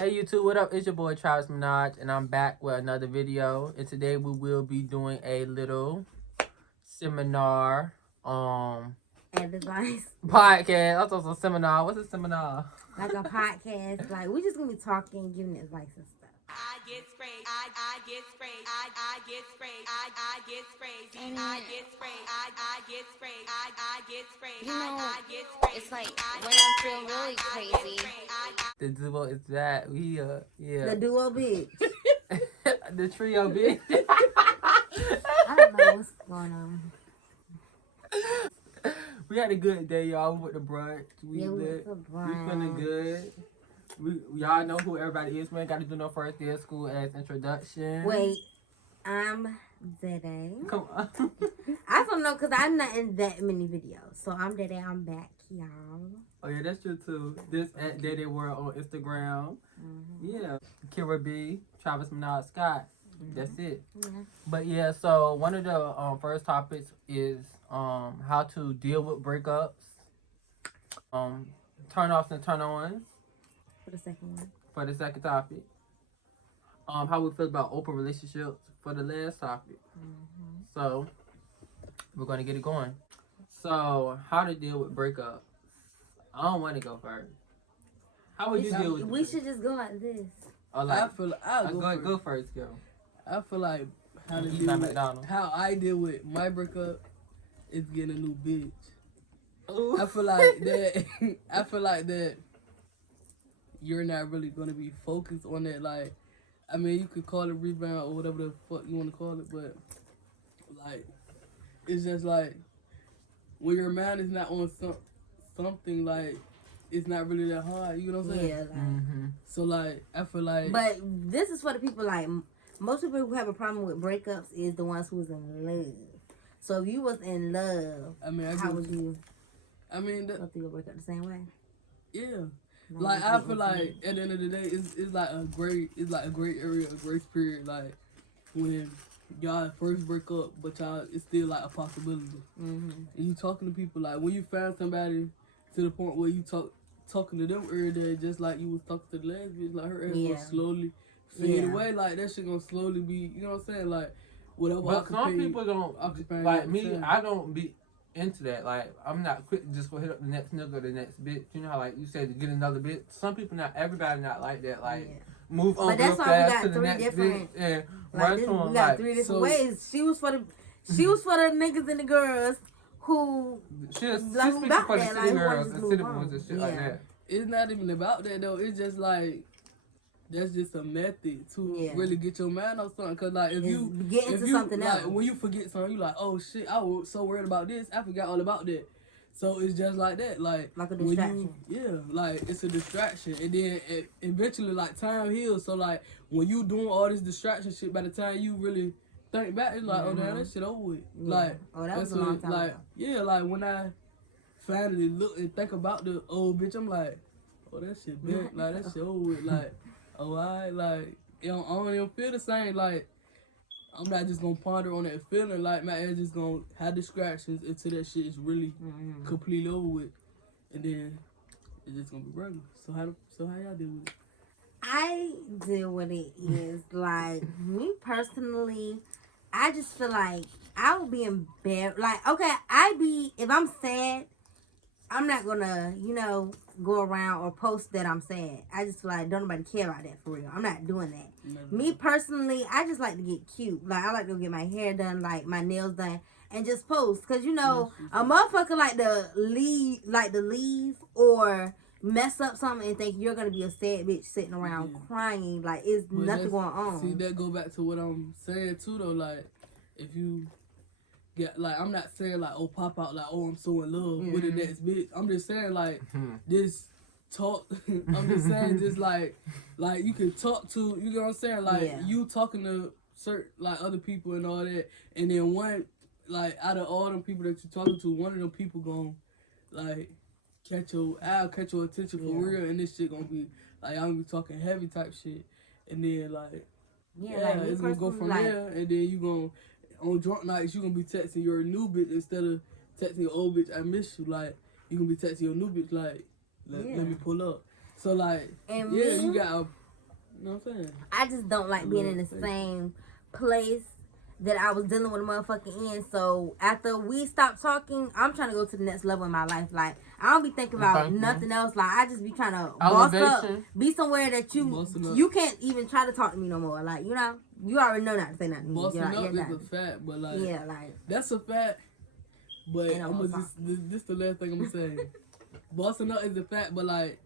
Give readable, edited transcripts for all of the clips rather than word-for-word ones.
Hey YouTube, what up? It's your boy Travis Minaj, and I'm back with another video. And today we will be doing a little seminar, advice podcast. I thought it was a seminar. What's a seminar? like a podcast. Like we just gonna be talking, giving advice and stuff. I get sprayed. I get sprayed. I get sprayed. I get sprayed. I get sprayed. I get sprayed. I get sprayed. You know, I get sprayed. it's like when I feel really crazy. The duo is that we yeah. The duo bitch. The trio bitch. I don't know what's going on. We had a good day, y'all. We went to brunch. We Yeah, we lit. went to We feeling brunch. good. Y'all know who everybody is, man. Got to do no first day of school as introduction. Wait, I'm Dede. Come on. I don't know because I'm not in that many videos. So I'm Dede. I'm back, y'all. Oh yeah, that's true too. This at Day World on Instagram. Yeah. Kira B, Travis Minaj Scott. That's it. Yeah. But yeah, so one of the first topics is how to deal with breakups. Turn offs and turn ons For the second one. for the second topic. How we feel about open relationships for the last topic. So we're gonna get it going. So how to deal with breakups. I don't want to go first. How would you deal with We should just go like this. Or like, I feel like I'll go first, go. I feel like how to Eat deal my with, McDonald's. how I deal with my breakup is getting a new bitch. Ooh. I feel like that. I feel like that. You're not really gonna be focused on that. Like, I mean, you could call it rebound or whatever the fuck you want to call it, but like, it's just like when your mind is not on something like. It's not really that hard, you know what I'm saying? Yeah. Like, So like, I feel like. But this is for the people like most people who have a problem with breakups is the ones who's in love. So if you was in love, I mean, how would you I mean, go through your breakup the same way? yeah. Like I feel like at the end of the day, it's like a great area, a grace period. Like when y'all first break up, but y'all it's still like a possibility. And you talking to people like when you find somebody to the point where you talking to them every day, just like you was talking to the last bitch, like her ass gonna slowly fade away. Like that shit gonna slowly be, you know what I'm saying? Like whatever. But some people don't like me. I don't be into that. Like I'm not quick to just go hit up the next nigga or the next bitch. You know how like you said to get another bitch. Some people not. Everybody not like that. Like move on real fast to the next bitch. Yeah, run to them. We got three different ways. She was for the niggas and the girls who she's like speaking about for the that, city like, girls and move city on. boys and shit like that. It's not even about that though. It's just like that's just a method to really get your mind on something. Cause like if you get into something like, else, when you forget something, you like, oh shit, I was so worried about this, I forgot all about that. So it's just like that, like a distraction. Like it's a distraction, and then eventually like time heals. So like when you doing all this distraction shit, by the time you really think back, it's like, oh damn, that shit over with. Like that was a long time like ago. yeah, like when I finally look and think about the old bitch, I'm like, oh that shit bad, like that shit over with, like oh I like I don't even feel the same. Like I'm not just gonna ponder on that feeling. Like my ass just gonna have distractions until that shit is really completely over with, and then it's just gonna be regular. So how y'all deal with it? I deal with it is like me personally. I just feel like I would be embarrassed. Like, okay, if I'm sad, I'm not gonna, go around or post that I'm sad. I just feel like don't nobody care about that for real. I'm not doing that. Me personally, I just like to get cute. Like, I like to get my hair done, like my nails done, and just post. Cause a motherfucker like to leave or mess up something and think you're gonna be a sad bitch sitting around crying like it's nothing going on. See, that go back to what I'm saying too though. Like if you get like, I'm not saying like, oh, pop out like, oh, I'm so in love with the next bitch. I'm just saying like this talk. I'm just saying just like you can talk to, you know what I'm saying, like you talking to certain like other people and all that, and then one like out of all them people that you're talking to, one of them people gon' like catch your attention for real, and this shit gonna be like I'm gonna be talking heavy type shit, and then like it's gonna go from there, and then you gonna on drunk nights you gonna be texting your new bitch instead of texting your old bitch I miss you. Like you gonna be texting your new bitch like let me pull up. So like you got You know what I'm saying? I just don't like being in the same place that I was dealing with a motherfucker in. So after we stop talking, I'm trying to go to the next level in my life. Like, I don't be thinking about nothing else. Like, I just be trying to boss up, be somewhere that you can't even try to talk to me no more. Like, you know, you already know not to say nothing to me. Bossing up is a fact, but like, yeah, like that's a fact. But I'm gonna this the last thing I'm gonna say. Bossing up is a fact, but like,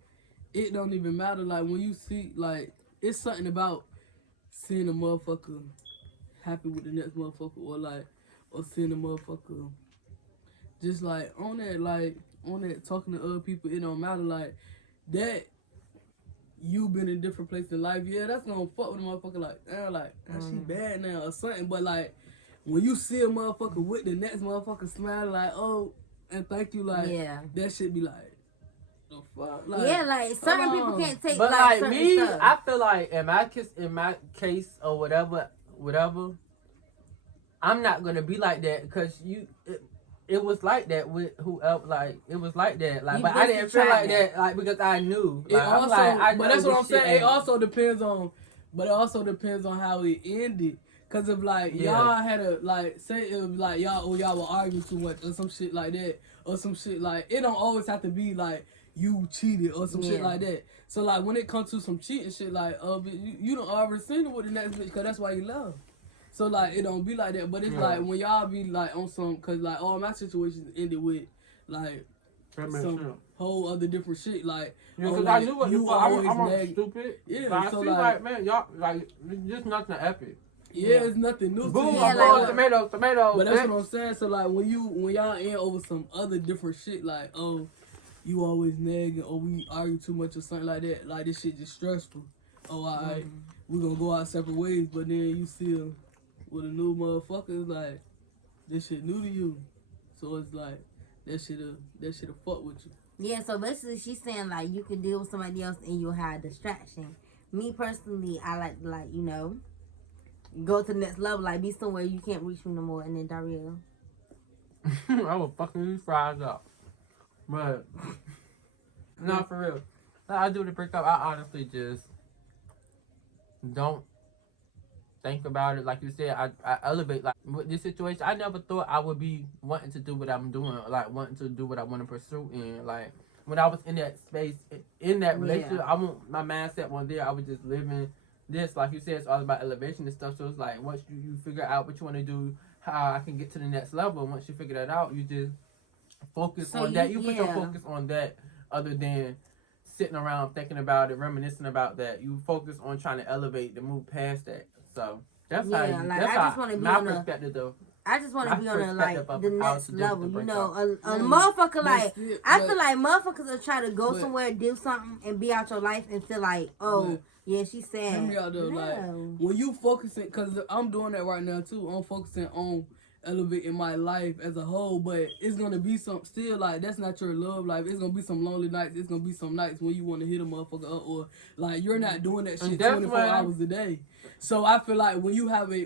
it don't even matter. Like, when you see, like, it's something about seeing a motherfucker happy with the next motherfucker, or seeing a motherfucker just on that talking to other people. It don't matter, like, that you been in different places in life. Yeah, that's gonna fuck with a motherfucker, like, she bad now or something. But like, when you see a motherfucker with the next motherfucker smiling, like, oh, and thank you, like, that shit be like, the fuck, like, yeah, like, certain people can't take, but like me, stuff. I feel like in my case or whatever, I'm not gonna be like that because it was like that with whoever, like, it was like that, like, but I didn't feel like that, like, because I knew, like, but that's what I'm saying. It also depends on how it ended. Cause if like y'all had a say if like y'all were arguing too much or some shit like that, or some shit like, it don't always have to be like you cheated or some shit like that. So like, when it comes to some cheating shit, like you don't already seen it with the next bitch, cause that's why you love. So like, it don't be like that. But it's like when y'all be like on some, cause like all my situations ended with like some whole other different shit. Like, cause I knew what you were. I'm stupid. Yeah, but so I feel like, man, y'all, like, it's just nothing epic. Yeah, it's nothing new. Boom, tomato. But that's what I'm saying. So like, when y'all in over some other different shit, like, oh, you always nagging, or we argue too much or something like that. Like, this shit just stressful. Oh, alright, we gonna go our separate ways. But then you still with a new motherfucker, it's like, this shit new to you. So it's like, that shit'll fuck with you. Yeah, so basically she's saying like, you can deal with somebody else and you'll have a distraction. Me personally, I like, you know, go to the next level, like, be somewhere you can't reach me no more, and then diarrhea. I will fucking these fries up. But no, for real. Like, I do the breakup. I honestly just don't think about it. Like you said, I elevate, like, with this situation. I never thought I would be wanting to do what I'm doing, like, wanting to do what I want to pursue. And like, when I was in that space, in that relationship, my mindset one day, I was just living this, like you said, it's all about elevation and stuff. So it's like, once you figure out what you want to do, how I can get to the next level, once you figure that out, you just focus on that. You put your focus on that, other than sitting around thinking about it, reminiscing about that. You focus on trying to elevate, to move past that. So that's my perspective, though. I just want to be on the next level, you know. A motherfucker, like, I feel like motherfuckers are trying to go somewhere, do something, and be out your life and feel like, oh, yeah, she's sad. Hear me out though, like, when you focusing, cause I'm doing that right now too. I'm focusing on elevating my life as a whole, but it's gonna be some still, like, that's not your love life. It's gonna be some lonely nights. It's gonna be some nights when you want to hit a motherfucker up, or like, you're not doing that shit 24 hours a day. So I feel like when you have a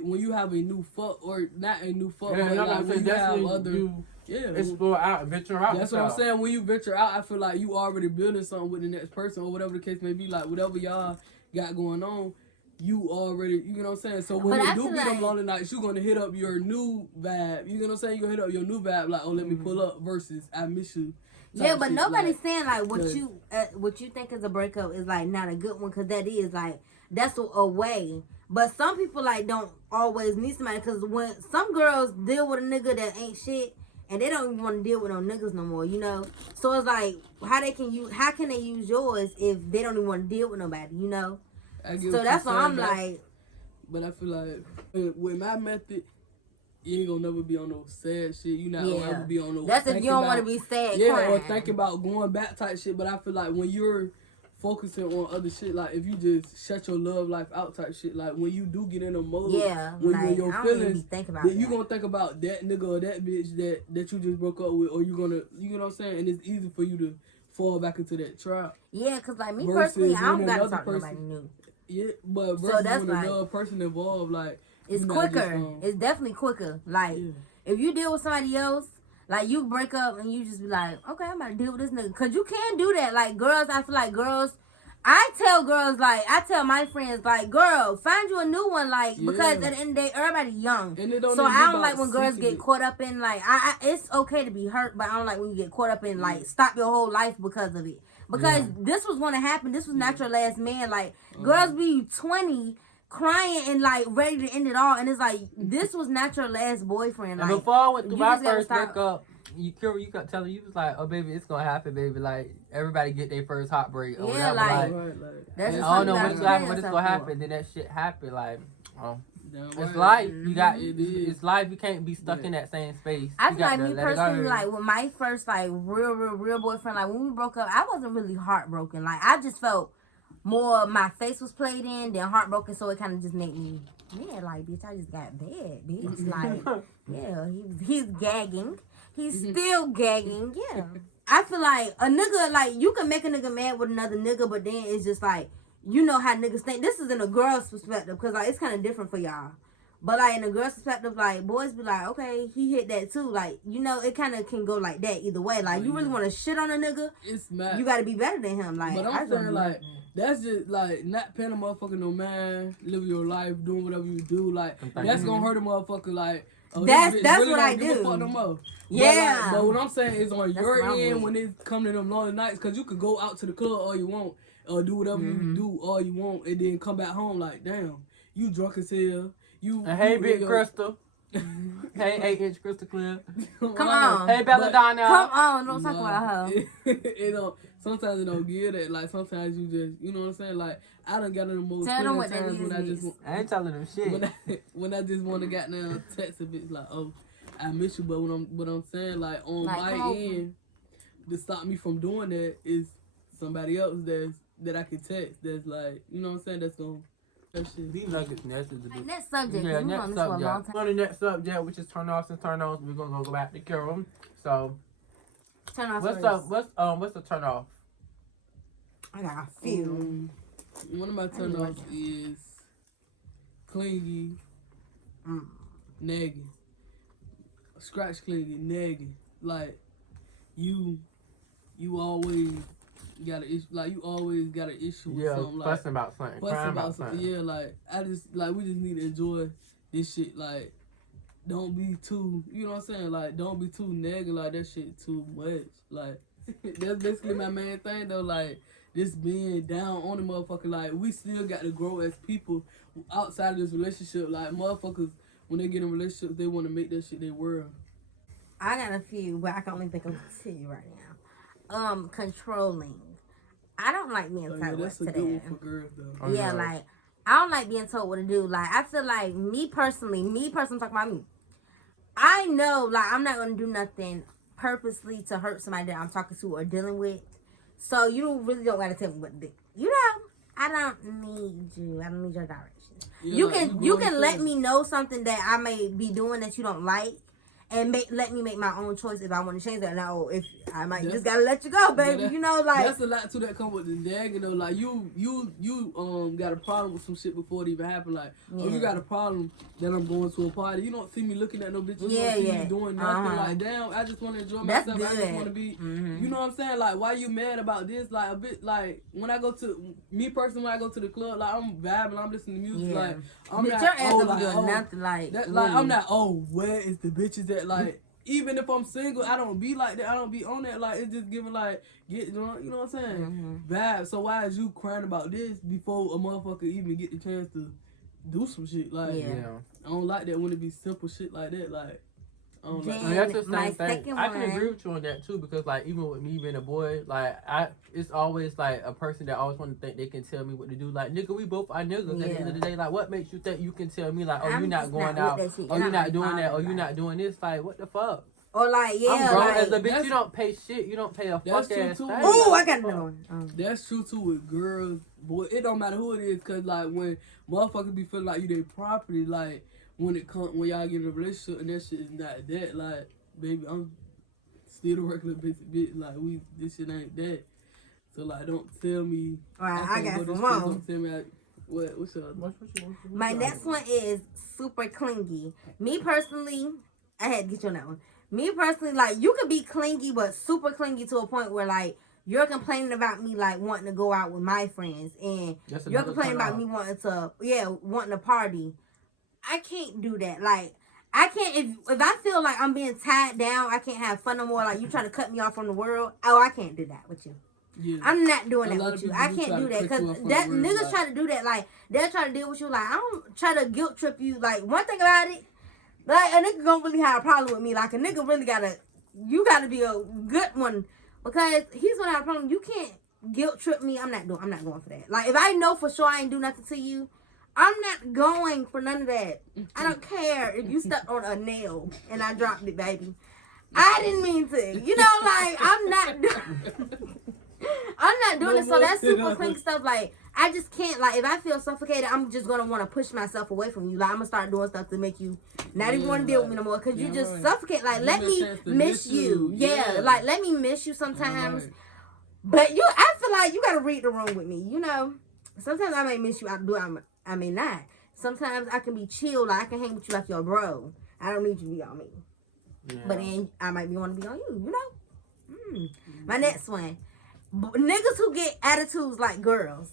new fuck, or not a new fuck, but like, when you have other. Explore out, venture out. That's what I'm saying. When you venture out, I feel like you already building something with the next person, or whatever the case may be. Like, whatever y'all got going on, you already, you know what I'm saying? So when you do get them lonely nights, you're gonna hit up your new vibe. You know what I'm saying? You're gonna hit up your new vibe, like, oh, let me pull up, versus I miss you. Yeah, but nobody's like, saying like what you think is a breakup is like not a good one, because that is like, that's a way. But some people like don't always need somebody, because when some girls deal with a nigga that ain't shit, and they don't even want to deal with no niggas no more, you know? So it's like, how can they use yours if they don't even want to deal with nobody, you know? So that's why I'm like... But I feel like, with my method, you ain't gonna never be on no sad shit. You not gonna ever be on no... That's if you don't want to be sad crying. Or think about going back type shit. But I feel like when you're focusing on other shit, like, if you just shut your love life out type shit, like, when you do get in a mode, when like, you're your feelings, then you gonna think about that nigga or that bitch that you just broke up with, or you gonna, you know what I'm saying? And it's easy for you to fall back into that trap. Yeah, because like me personally, I don't gotta talk to nobody new. Yeah, but versus when another person involved, like, it's quicker. It's definitely quicker. Like, if you deal with somebody else, like, you break up and you just be like, okay, I'm about to deal with this nigga. Because you can do that. Like, girls, I feel like girls, I tell girls, like, I tell my friends, like, girl, find you a new one, like, because at the end of the day, everybody young. And it don't So even I be don't about like when girls seeking get it. caught up in, like, it's okay to be hurt, but I don't like when you get caught up in, like, stop your whole life because of it. Because this was going to happen. This was not your last man. Like, girls be 20 crying and, like, ready to end it all. And it's like, this was not your last boyfriend. And Like, before I went through you my just gotta first stop. breakup, you kept telling you was like, oh baby, it's gonna happen, baby. Like everybody get their first heartbreak or Yeah, whatever. like, Like, that's and just I don't know something when you it's gotta gonna happen, prepare when it's yourself gonna for. happen. Then that shit happened. Like, Damn it's right. life. You got It is. it's life. You can't be stuck in that same space. I You feel like got to me let it go. personally, like with my first like real boyfriend, like when we broke up, I wasn't really heartbroken. Like I just felt more my face was played in than heartbroken, so it kind of just made me like bitch, I just got bad, bitch. Like yeah, he's gagging, he's still gagging. Yeah, I feel like a nigga like you can make a nigga mad with another nigga, but then it's just like you know how niggas think. This is in a girl's perspective because like it's kind of different for y'all. But like in a girl's perspective, like boys be like, okay, he hit that too. Like you know, it kind of can go like that either way. Like you really want to shit on a nigga, It's mad. you got to be better than him. Like But I I'm just saying, be like, that's just, like, not paying a motherfucker no man, living your life, doing whatever you do. Like, that's gonna hurt a motherfucker, like, oh, That's this bitch really what don't I give a do. fuck no more. Yeah. But what I'm saying is on That's your what I'm end with. when it come to them lonely nights, because you could go out to the club all you want, or do whatever you do all you want, and then come back home like, damn, you drunk as hell. And hey, you big your- Crystal. Hey, 8-inch Crystal Clear. Come on. Hey, Belladonna. Come on, don't talk Nah, about her. it don't. Sometimes it don't give that. Like sometimes you just, you know what I'm saying. Like I done got in the most Tell them plenty what of that times when I is. just I ain't telling them shit. when I just want to got down text a bitch like, oh, I miss you. But what I'm saying like on Like, my come over. end, to stop me from doing that is somebody else that I can text. That's like, you know what I'm saying. That's gonna. That shit. These nuggets nasty to Like, do. next subject, Yeah, 'cause we next on this for a long subject. time. On the next subject, which is turn offs and turn ons, we're gonna go back to Karen. So, Turn off what's first. up? What's the turn off? I got a few. One of my turn offs is clingy, nagging, scratch clingy, nagging. Like you always got an issue. Like you always got an issue with Yeah, something. Like fussing about something, fussing crying about something. Yeah, like I just like we just need to enjoy this shit. Like don't be too, you know what I'm saying? Like don't be too nagging like that shit too much. Like that's basically my main thing though. Like just being down on the motherfucker. Like we still got to grow as people outside of this relationship. Like motherfuckers when they get in relationships, they want to make that shit their world. I got a few, but I can only think of two right now. Controlling. I don't like being Oh, told yeah, what that's a to good one do. for girls though. Oh, Yeah, no. like I don't like being told what to do. Like I feel like me personally, talking about me. I know like I'm not gonna do nothing purposely to hurt somebody that I'm talking to or dealing with. So you really don't gotta tell me what to do. You know, I don't need you. I don't need your directions. Yeah, You like, can you grown can let yourself. me know something that I may be doing that you don't like. And let me make my own choice if I want to change that. Now, if I might just gotta let you go, baby. that- you know, like That's a lot to that come with the nagging though. Like you got a problem with some shit before it even happened. Like if you got a problem that I'm going to a party, you don't see me looking at no bitches. You don't see me doing nothing. Like damn, I just want to enjoy That's myself. I just good. want to be. You know what I'm saying? Like why you mad about this? Like a bit like when I go to me personally when I go to the club, like I'm vibing, I'm listening to music. Yeah. Like I'm Bitch, not your ass like, doing nothing like that, like I'm really. not where is the bitches at like. Even if I'm single, I don't be like that. I don't be on that. Like it's just giving like get drunk. You know what I'm saying? Vibe. So why is you crying about this before a motherfucker even get the chance to do some shit? Like Yeah. I don't like that when it be simple shit like that. Like I don't like. I mean, that's the My same thing. second I can one- agree with you on that too because, like, even with me being a boy, like, it's always like a person that always want to think they can tell me what to do. Like, nigga, we both are niggas. At the end of the day, like, what makes you think you can tell me, like, oh, I'm you're not just going not out, with that shit. or You're you're not not doing my that, or father, you're like- not doing this? Like, what the fuck? Or like I'm grown as a like bitch. You don't pay shit. You don't pay a That's fuck true, ass too. thing. oh, I got another one. That's true too with girls, boy. It don't matter who it is, cause like when motherfuckers be feeling like you their property, like when y'all get in a relationship and that shit is not that, like baby, I'm still a regular bitch. Like this shit ain't that. So like, don't tell me. Alright, I can't got go this some place, more. Don't tell me. What's your other? My next one is super clingy. Me personally, I had to get you on that one. Me personally, like you could be clingy, but super clingy to a point where like you're complaining about me like wanting to go out with my friends, and you're complaining about me wanting to party. I can't do that. Like, I can't, if I feel like I'm being tied down, I can't have fun no more. Like, you trying to cut me off from the world. Oh, I can't do that with you. Yeah. I'm not doing that with you. I people can't do that try to because cut you off that from the world, niggas try to do that. Like, they'll try to deal with you. Like, I don't try to guilt trip you. Like, one thing about it, like, a nigga gonna really have a problem with me. Like, a nigga really you gotta be a good one, because he's gonna have a problem. You can't guilt trip me. I'm not going for that. Like, if I know for sure I ain't do nothing to you, I'm not going for none of that. I don't care if you stepped on a nail and I dropped it, baby. I didn't mean to. You know, like, I'm not doing it. So that's super clean stuff. Like, I just can't. Like, if I feel suffocated, I'm just gonna want to push myself away from you. Like, I'm gonna start doing stuff to make you not even want to deal with me no more, because you just suffocate. Like, let me miss you. Yeah, like, let me miss you sometimes. But I feel like you gotta read the room with me. You know, sometimes I may miss you. I may not. Sometimes I can be chill. Like, I can hang with you like your bro. I don't need you to be on me. Yeah. But then I might want to be on you. You know. My next one. Niggas who get attitudes like girls.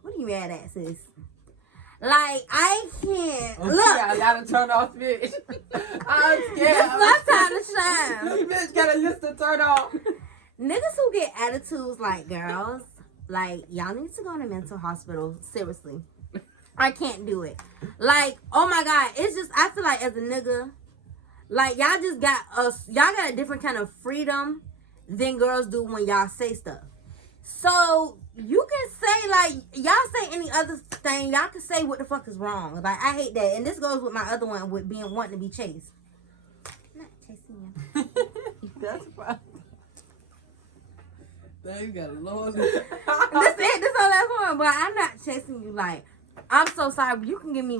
What are you mad at, sis? Like, I can't. Look. I gotta turn off, bitch. I'm scared. This is my time to shine. Bitch got a list to turn off. Niggas who get attitudes like girls, like, y'all need to go to a mental hospital. Seriously. I can't do it. Like, oh my God. It's just, I feel like as a nigga, like, y'all got a different kind of freedom than girls do when y'all say stuff. So, you can say, like, y'all say any other thing. Y'all can say what the fuck is wrong. Like, I hate that. And this goes with my other one with wanting to be chased. I'm not chasing you. That's fine. Dang, you got a long That's it. That's all that's one. But I'm not chasing you. Like, I'm so sorry. But you give me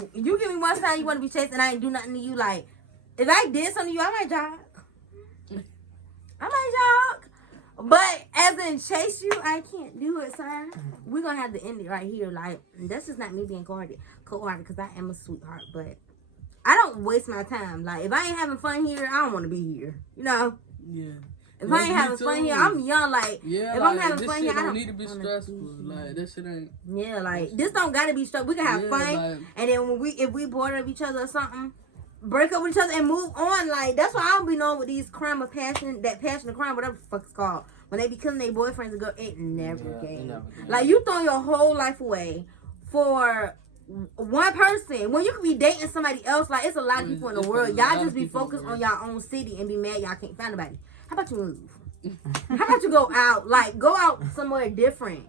one time you want to be chased and I ain't do nothing to you. Like, if I did something to you, I might jog. But as in chase you, I can't do it, sir. We're going to have to end it right here. Like, this is not me being cold-hearted because I am a sweetheart. But I don't waste my time. Like, if I ain't having fun here, I don't want to be here. You know? Yeah. If I ain't having fun here, I'm young. Like, yeah, if like, I'm having fun here, I don't need to be stressful. Like, this shit ain't. Yeah, like, this don't gotta be stressful. We can have fun, like, and then if we bored of each other or something, break up with each other and move on. Like, that's why I don't be knowing with these crime of passion, that passion of crime, whatever the fuck it's called. When they be killing their boyfriends and girl, it never came. Like, you throw your whole life away for one person when you could be dating somebody else. Like, it's a lot of people in the world. Y'all just be focused on y'all own city and be mad y'all can't find nobody. How about you move? How about you go out? Like, go out somewhere different.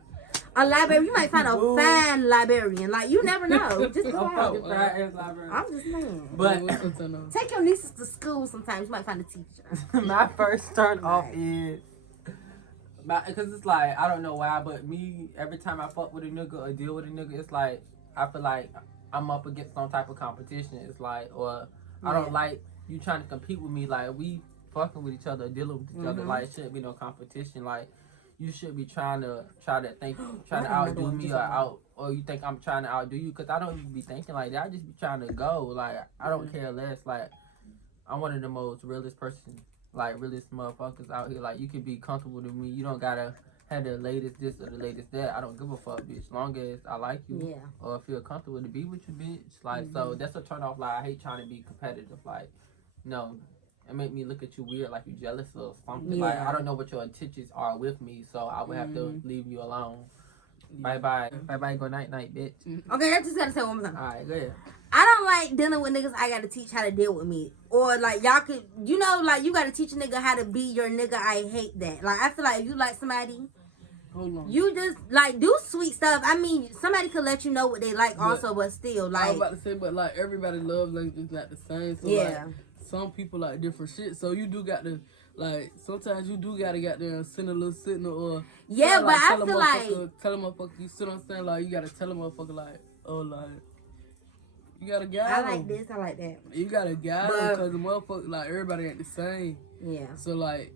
A library, you might find a fine librarian. Like, you never know. Just go out. I'm just saying. But take your nieces to school sometimes. You might find a teacher. My first turn off is because it's like, I don't know why, but me, every time I fuck with a nigga or deal with a nigga, it's like, I feel like I'm up against some type of competition. It's like, or I don't like you trying to compete with me. Like, we fucking with each other, dealing with each other. Like, it shouldn't be no competition. Like, you should be trying to outdo me or you think I'm trying to outdo you, because I don't even be thinking like that. I just be trying to go. Like, I don't care less. Like, I'm one of the most realest motherfuckers out here. Like, you can be comfortable with me. You don't gotta have the latest this or the latest that. I don't give a fuck, bitch. Long as I like you or feel comfortable to be with you, bitch. Like, so that's a turn off. Like, I hate trying to be competitive. Like, no. It make me look at you weird, like you jealous or something. Like, I don't know what your intentions are with me, so I would have to leave you alone. Bye bye. Bye bye. Go night night, bitch. Okay, I just gotta say one more time. Alright, go ahead. I don't like dealing with niggas. I gotta teach how to deal with me, or like y'all could, you know, like you gotta teach a nigga how to be your nigga. I hate that. Like, I feel like if you like somebody, you just like do sweet stuff. I mean, somebody could let you know what they like, also, but still, like, I was about to say, but like everybody love language is not the same. So like, some people like different shit, so you do got to, like, sometimes you do gotta get there and send a little signal or but I feel like tell a motherfucker, you see what I'm saying? Like, you gotta tell a motherfucker like, oh, like, you gotta guide I like this, I like that. You gotta guide them, because the motherfucker, like, everybody ain't the same. Yeah. So like,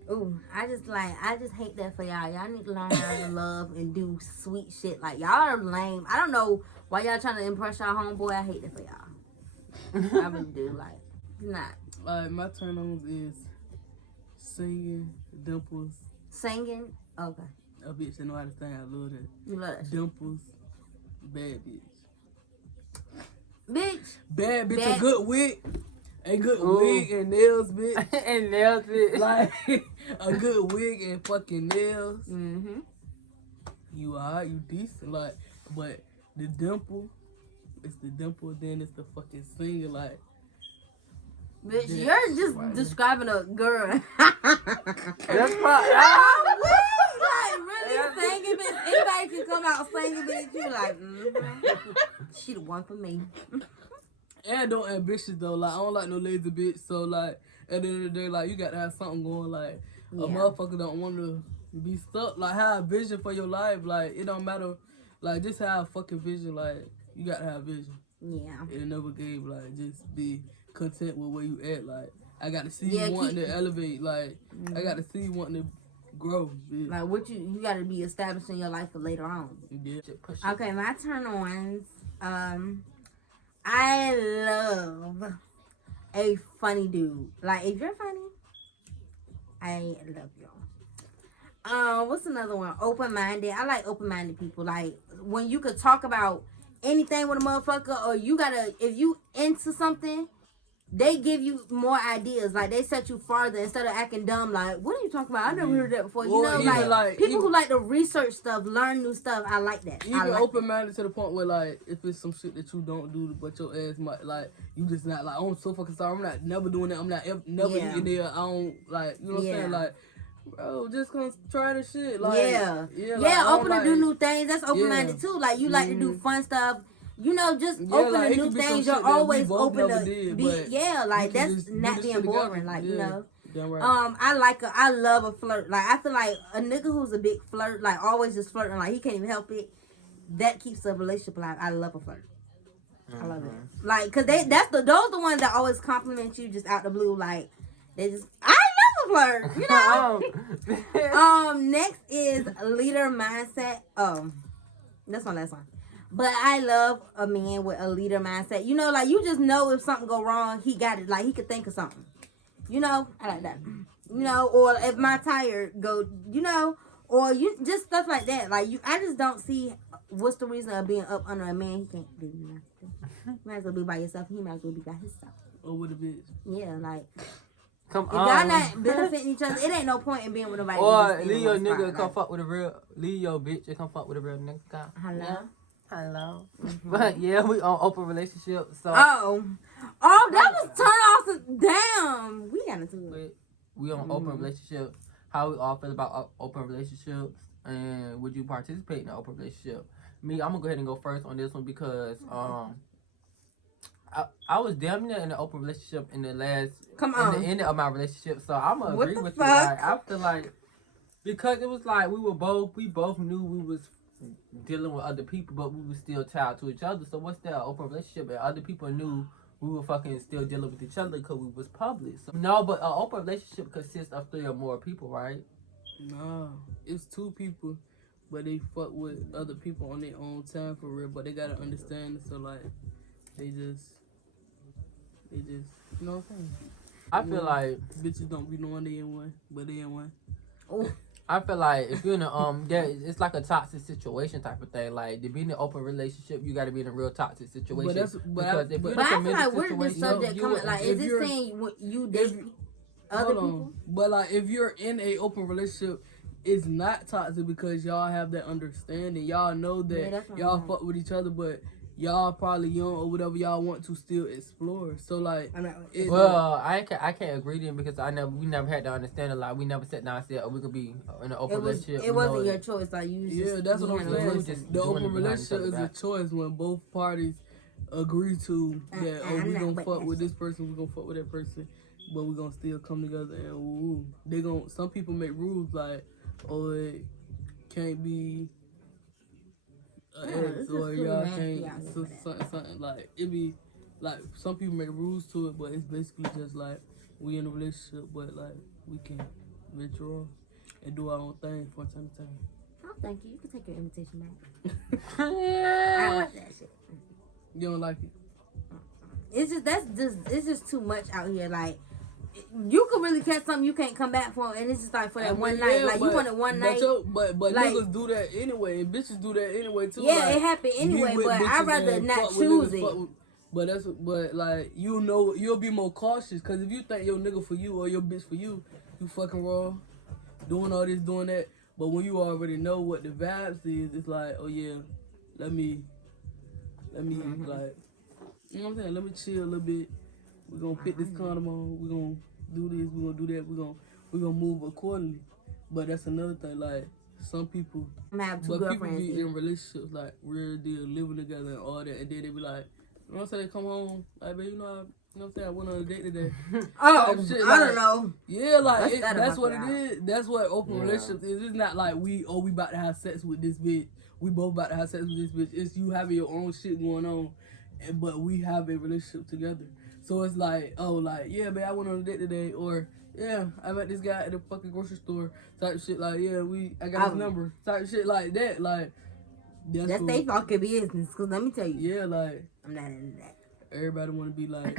I just hate that for y'all. Y'all need to learn how to love and do sweet shit. Like, y'all are lame. I don't know why y'all trying to impress y'all homeboy. I hate that for y'all. I really do. Like, it's not. Like, my turn-ons is singing, dimples. Singing? Okay. A bitch that know how to sing. I love that. You love that shit. Dimples, bad bitch. Bitch. Bad bitch, Bad- a good wig. A good Ooh. wig and nails, bitch. And nails it. Like, a good wig and fucking nails. Mm-hmm. You alright, you decent. Like, but the dimple, it's the dimple, then it's the fucking singer. Like, Bitch, Yeah, you're just right. describing a girl. That's probably. Like, really singing, bitch. Anybody can come out singing, bitch. You like, she the one for me. and don't ambitious though. Like, I don't like no lazy bitch. So, like, at the end of the day, like, you got to have something going. Like, a Yeah. motherfucker don't want to be stuck. Like, have a vision for your life. Like, it don't matter. Like, just have a fucking vision. Like, you got to have vision. Yeah. It never gave, like, just be content with where you at. Like, I got to see Yeah, you wanting keep- to elevate. Like, I got to see you wanting to grow, bitch. Like, what you got to be established in your life for later on. Yeah. Push it. Okay, my turn ons. I love a funny dude. Like, if you're funny, I love you. What's another one? Open-minded. I like open-minded people. Like, when you could talk about anything with a motherfucker, or you gotta, if you into something, they give you more ideas. Like, they set you farther instead of acting dumb. Like, what are you talking about? I never heard that before. You Or know, even, like, people who even- like to research stuff, learn new stuff. I like that. I Even like open-minded to the point where, like, if it's some shit that you don't do, but your ass might, like, you just not, like, oh, I'm so fucking sorry. I'm not never doing that. I'm not never Yeah. eating there. I don't, like, you know what I'm Yeah. saying? Like, bro, just gonna try the shit. Like, Yeah. Yeah, like, Yeah, I don't open to do new things. That's open-minded, Yeah. too. Like, you like to do fun stuff. You know, just Yeah, open like, to it new could be some things. shit You're that we always both open never to did, be. but Yeah, like, we can that's just do not this being shit together. boring. Like, Yeah. you know. Damn right. I love a flirt. Like, I feel like a nigga who's a big flirt, like, always just flirting, like, he can't even help it. That keeps the relationship alive. I love a flirt. I love it. Like, cause those the ones that always compliment you just out the blue. Like, they just, I love a flirt. You know. Next is leader mindset. That's my last one. But I love a man with a leader mindset. You know, like, you just know if something go wrong, he got it. Like, he could think of something. You know, I like that. You know, or if my tire go, you know, or you just stuff like that. Like, I just don't see what's the reason of being up under a man. He can't do nothing. You might as well be by yourself. He might as well be by himself. Or with a bitch. Yeah, like, Come if y'all on. not benefiting each other, it ain't no point in being with nobody. Or just staying leave your in one nigga spot, come like, fuck with a real. Leave your bitch and come fuck with a real nigga. Hello. Yeah. Hello. But yeah, we on open relationships. So Oh, that was turn off. Damn, we got into it. we on open relationships. How we all feel about open relationships, and would you participate in an open relationship? Me, I'm gonna go ahead and go first on this one because I was damn near in an open relationship in the last Come in on. the end of my relationship, so I'm gonna What agree the with fuck? you. Like, I feel like because it was like we both knew we was dealing with other people, but we were still tied to each other. So what's that open relationship? And other people knew we were fucking still dealing with each other because we was public. So, no, but an open relationship consists of 3 or more people, right? Nah, it's 2 people, but they fuck with other people on their own time for real. But they gotta understand it, so like they just, you know what I'm saying? I feel like Bitches don't be knowing they in one, but they in one. I feel like if you're in a it's like a toxic situation type of thing. Like to be in an open relationship, you got to be in a real toxic situation. Because if you're in But a I feel committed like where did this situation, subject come? Like, is if it you're- saying you date other Hold people? on. But like if you're in a open relationship, it's not toxic because y'all have that understanding. Y'all know Yeah, that that's what y'all I'm saying. fuck with each other, but y'all probably young or whatever y'all want to still explore. So like, I'm not. well, I can't agree then because we never had to understand a lot. We never sat down and said, oh, we could be in an open relationship. It wasn't your choice. Like, you was yeah, just that's what I'm being we saying. were just The doing open it behind each relationship is other's a back. choice when both parties agree to that. Oh, I'm we not gonna with fuck that with this person. We gonna fuck with that person, but we gonna still come together and woo. They gon' some people make rules like, oh, it can't be Yeah, ex it's or just too y'all nasty can't out here for that. something like it be like some people make rules to it, but it's basically just like we in a relationship, but like we can venture off and do our own thing from time to time. Oh, thank you. You can take your invitation back. I Yeah. don't like that shit. You don't like it? It's just it's just too much out here. Like, you could really catch something you can't come back for, and it's just like for that one night. Like you want it one night. But like, niggas do that anyway, and bitches do that anyway too. Yeah, like, it happened anyway, but I'd rather not choose it. But like you know, you'll be more cautious because if you think your nigga for you or your bitch for you, you fucking wrong, doing all this, doing that. But when you already know what the vibes is, it's like, oh yeah, let me like, you know what I'm saying? Let me chill a little bit. We're gonna put this condom on. We're gonna do this. We're gonna do that. We're gonna move accordingly. But that's another thing. Like some people, people be in relationships like real deal, living together and all that, and then they be like, you know what I'm saying? They come home like, babe, you know what I'm saying? I went on a date today. Shit, I don't know. Yeah, like that's what it is. That's what open relationships is. It's not like we about to have sex with this bitch. We both about to have sex with this bitch. It's you having your own shit going on, but we have a relationship together. So it's like, oh, like, yeah, man, I went on a date today, or yeah, I met this guy at the fucking grocery store, type shit. Like, yeah, I got his number, type shit like that. Like, that's they fucking business. Cause let me tell you, yeah, like I'm not into that. Everybody want to be like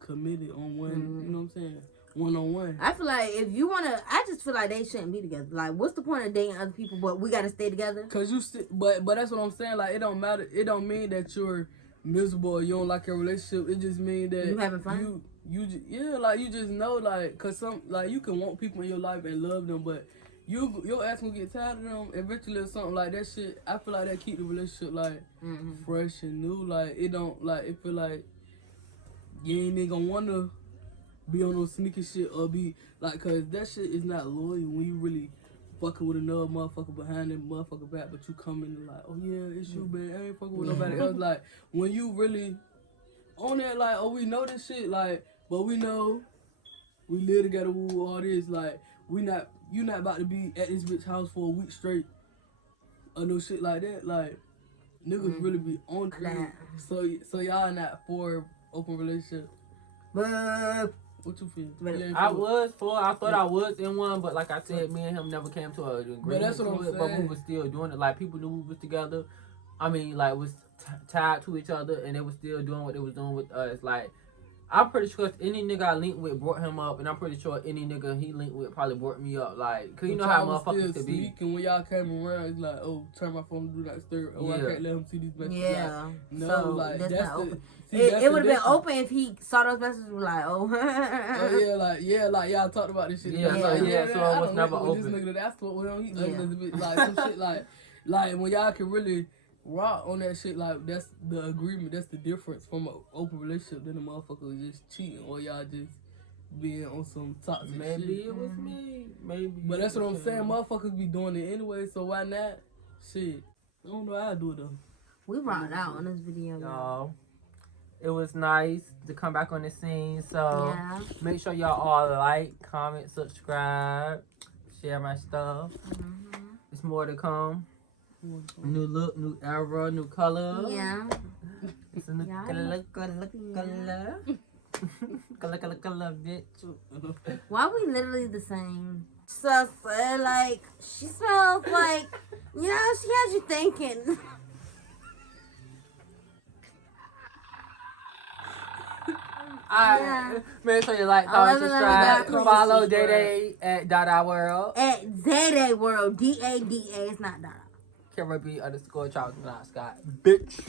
committed on one. You know what I'm saying? One-on-one. I feel like if you wanna, I just feel like they shouldn't be together. Like, what's the point of dating other people? But we gotta stay together. Cause but that's what I'm saying. Like, it don't matter. It don't mean that you're miserable or you don't like your relationship. It just means that you having fun. Like you just know, like, cause you can want people in your life and love them, but your ass gonna get tired of them eventually or something like that shit. I feel like that keep the relationship like fresh and new. Like it don't like it feel like you ain't gonna wanna be on no sneaky shit or be like, cause that shit is not loyal when you really fucking with another motherfucker behind that motherfucker back, but you come in like, oh yeah, it's you, man. I ain't fucking with nobody else. Like when you really on that, like, oh, we know this shit, like, but we know we live together with all this, like, you not about to be at this bitch house for a week straight or no shit like that. Like niggas really be on that. So y'all not for open relationship. But what you feel? I thought I was in one, but like I said, me and him never came to an agreement. But that's what I'm saying. But we was still doing it. Like people knew we was together. I mean, like was tied to each other, and they was still doing what they was doing with us. Like I'm pretty sure any nigga I linked with brought him up, and I'm pretty sure any nigga he linked with probably brought me up. Like, cause you know how motherfuckers could be. And when y'all came around, it's like, oh, turn my phone to do not disturb. Oh, I can't let him see these messages. Yeah. Like, no, so like that's not open. See, it would have been open if he saw those messages and was like, oh. like y'all talked about this shit. So it was never open. This nigga that's what him. He like some shit like when y'all can really rock on that shit, like that's the agreement. That's the difference from an open relationship than a motherfucker just cheating or y'all just being on some toxic shit. Maybe it was me. Maybe. But that's what I'm saying. Motherfuckers be doing it anyway, so why not? Shit. I don't know how I do it though. We rocked out on this video. Y'all. It was nice to come back on the scene. So make sure y'all all like, comment, subscribe, share my stuff. There's more to come. New look, new era, new color. Yeah. It's a new color, color, bitch. Why are we literally the same? So, like, she smells like, you know, she has you thinking. Alright, make sure you like, comment, subscribe, follow Day at Dada World. At Dada World, DADA, it's not Dada. Camera B _ Charles Scott, bitch.